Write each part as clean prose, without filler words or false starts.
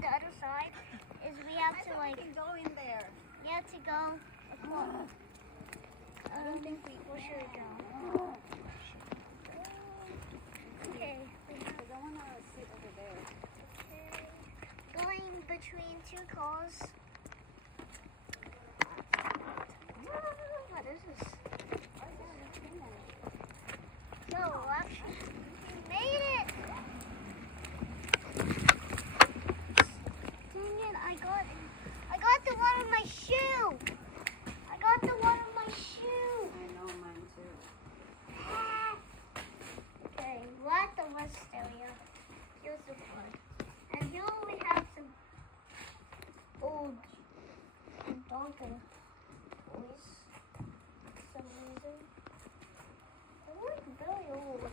the other side is we have to like. We can go in there. You have to go. I don't think we Where should we go? Okay. I don't want to sit over there. Okay. Going between two cars. What is this? So, actually, we made it! Dang it, I got the one on my shoe! I got the one on my shoe! I know mine too. Okay, we're at the rest area. Here's the flood. And here we have some old Donkin toys for some reason. They look really old.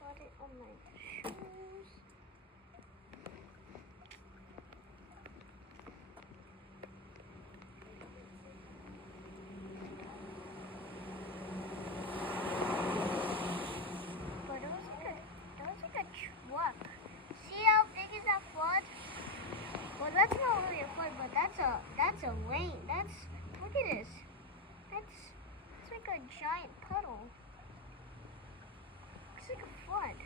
Got it on my shoes. But it was like a truck. See how big is that flood? Well, that's not really a flood, but that's a lane. Look at this. That's like a giant puddle. Looks like a flood.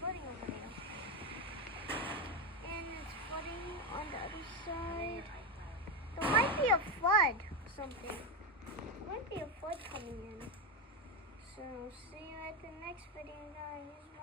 Flooding over there. And it's flooding on the other side. There might be a flood or something. There might be a flood coming in. So see you at the next video, guys.